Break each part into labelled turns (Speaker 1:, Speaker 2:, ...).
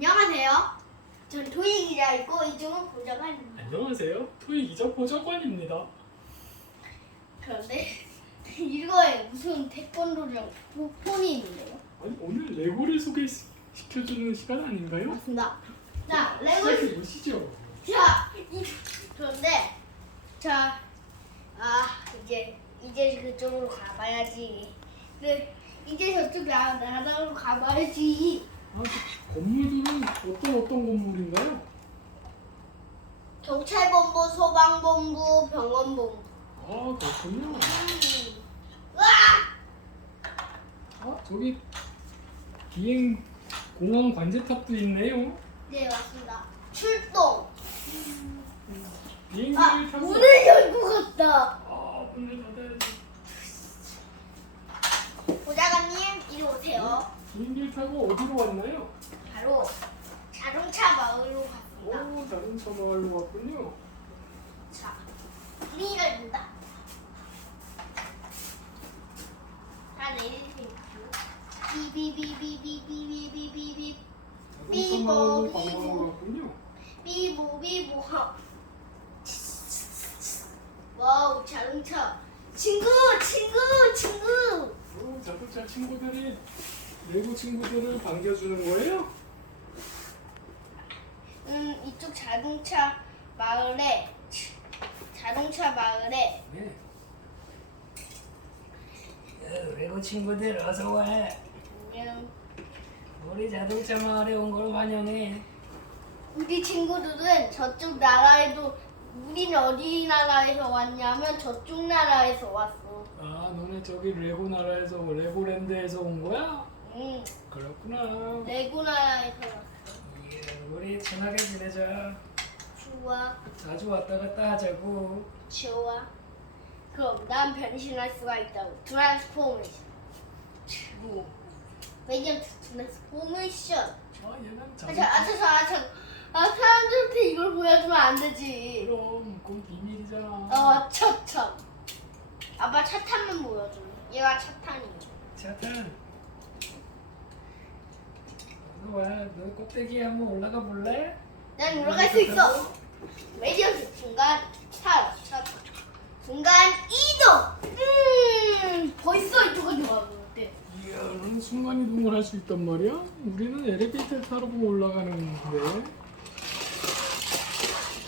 Speaker 1: 안녕하세요. 전 토이 기자이고 이쪽은 보좌관입니다.
Speaker 2: 안녕하세요. 토익 이적 보좌관입니다.
Speaker 1: 그런데 이거에 무슨 태권도장 포- 폰이 있는데요?
Speaker 2: 아니 오늘 레고를 소개시켜주는 시간 아닌가요?
Speaker 1: 맞습니다. 자, 레고
Speaker 2: 시작해 보시죠.
Speaker 1: 자, 이, 그런데 자, 아 이제 이제 그쪽으로 가봐야지. 그 이제 저쪽 나 나라로 가봐야지.
Speaker 2: 아, 저 건물들은 어떤 어떤 건물인가요?
Speaker 1: 경찰본부, 소방본부, 병원본부.
Speaker 2: 아 그렇군요.
Speaker 1: 음.
Speaker 2: 아 저기 비행 공항 관제탑도 있네요.
Speaker 1: 네 맞습니다. 출동.
Speaker 2: 비행기를
Speaker 1: 아
Speaker 2: 타고
Speaker 1: 문을 열고 갔다.
Speaker 2: 아 문을 닫아야지.
Speaker 1: 보좌관님 이리 오세요.
Speaker 2: 비행기를 타고 어디로 왔나요?
Speaker 1: 바로 자동차 마을로 갔습니다.
Speaker 2: 오 자동차 마을로 왔군요.
Speaker 1: 자, 문이 열린다. 다 내리세요. 비비비비비비비비비비
Speaker 2: 자동차 마을로 관광을 왔군요.
Speaker 1: 비보 비보 와우 자동차 친구 친구 친구
Speaker 2: 오, 자동차 친구들이 레고 친구들을 반겨주는 거예요?
Speaker 1: 음 이쪽 자동차 마을에 자동차 마을에
Speaker 2: 네.
Speaker 3: 레고 친구들 어서 와.
Speaker 1: 안녕
Speaker 3: 우리 자동차 마을에 온 걸 환영해.
Speaker 1: 우리 친구들은 저쪽 나라에도 우리는 어디 나라에서 왔냐면 저쪽 나라에서 왔어.
Speaker 2: 아, 너네 저기 레고 나라에서 레고랜드에서 온 거야?
Speaker 1: 응,
Speaker 2: 그렇구나.
Speaker 1: 레고 나라에서 왔어.
Speaker 3: 예, 우리 친하게 지내자.
Speaker 1: 좋아,
Speaker 3: 자주 왔다 갔다 하자고.
Speaker 1: 좋아. 그럼 난 변신할 수가 있다고. 트랜스포메이션. 뭐? 왜냐면 트랜스포메이션.
Speaker 2: 아, 얘는
Speaker 1: 아.
Speaker 2: 자,
Speaker 1: 아, 자, 자, 아, 자. 아, 사람들한테 이걸 보여주면 안 되지.
Speaker 2: 그럼 그건 비밀이잖아.
Speaker 1: 어, 차 탄. 아빠 차 탄만 보여줘. 얘가 차 탄이야.
Speaker 3: 차탄. 어서 와. 너 꼭대기에 한번 올라가 볼래?
Speaker 1: 난 올라갈 수 있어. 레디언스 순간 차, 차, 순간 이동. 음, 벌써 이쪽까지 왔는데.
Speaker 2: 이야, 넌 순간 이동을 할 수 있단 말이야? 우리는 엘리베이터 타러 보고 올라가는데.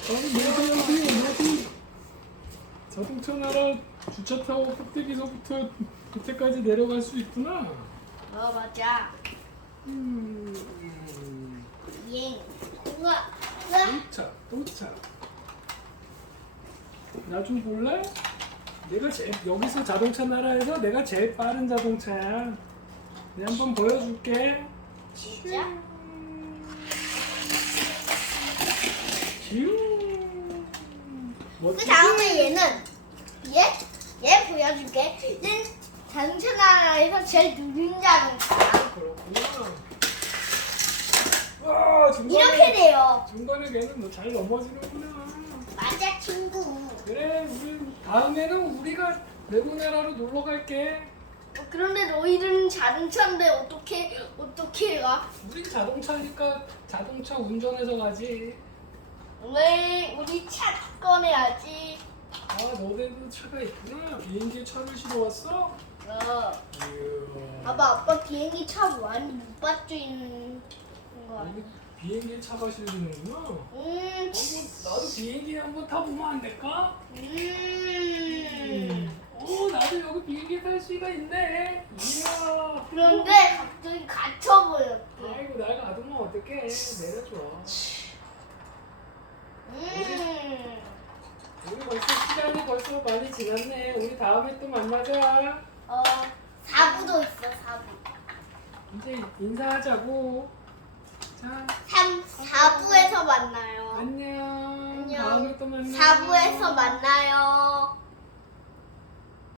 Speaker 2: 아니, 레디언스, 레디. 자동차 나라 주차 타고 꼭대기서부터 밑에까지 내려갈 수 있구나.
Speaker 1: 어 맞아. 우와, 우와.
Speaker 2: 나좀 볼래? 내가 제일 여기서 자동차 나라에서 내가 제일 빠른 자동차야. 내가 한번 보여줄게.
Speaker 1: 진짜?
Speaker 2: 슈.
Speaker 1: 그
Speaker 2: 멋지지?
Speaker 1: 다음에 얘는 얘, 얘 보여줄게. 얘는 자동차 나라에서 제일 느린 자동차.
Speaker 2: 그렇구나. 와, 중간에
Speaker 1: 이렇게 돼요.
Speaker 2: 중간에 걔는 너잘 넘어지는구나.
Speaker 1: 맞아 친구.
Speaker 2: 그래, 우리 다음에는 우리가 레고 나라로 놀러 갈게.
Speaker 1: 어, 그런데 너희들은 자동차인데 어떻게 어떻게 가?
Speaker 2: 우린 자동차니까 자동차 운전해서 가지.
Speaker 1: 왜 우리 차 꺼내야지.
Speaker 2: 아, 너네도 차가 있구나. 비행기에 차를 실어 왔어?
Speaker 1: 어.
Speaker 2: 이야.
Speaker 1: 아빠 아빠 비행기 차 많이 못 있는 거.
Speaker 2: 여기 비행기에 차가 실리는구나.
Speaker 1: 음.
Speaker 2: 한번 나도 비행기에 한번 타보면 안 될까?
Speaker 1: 음.
Speaker 2: 오, 나도 여기 비행기 탈 수가 있네. 이야.
Speaker 1: 그런데 갑자기 갇혀 버렸대.
Speaker 2: 아이고, 날 가두면 어떡해. 내려줘.
Speaker 1: 음.
Speaker 2: 우리 벌써 시간이 벌써 많이 지났네. 우리 다음에 또 만나자.
Speaker 1: 어. 4부도 있어 4부.
Speaker 2: 이제 인사하자고. 자,
Speaker 1: 3 4부에서 만나요.
Speaker 2: 안녕.
Speaker 1: 안녕.
Speaker 2: 다음에 또 만나.
Speaker 1: 4부에서 만나요.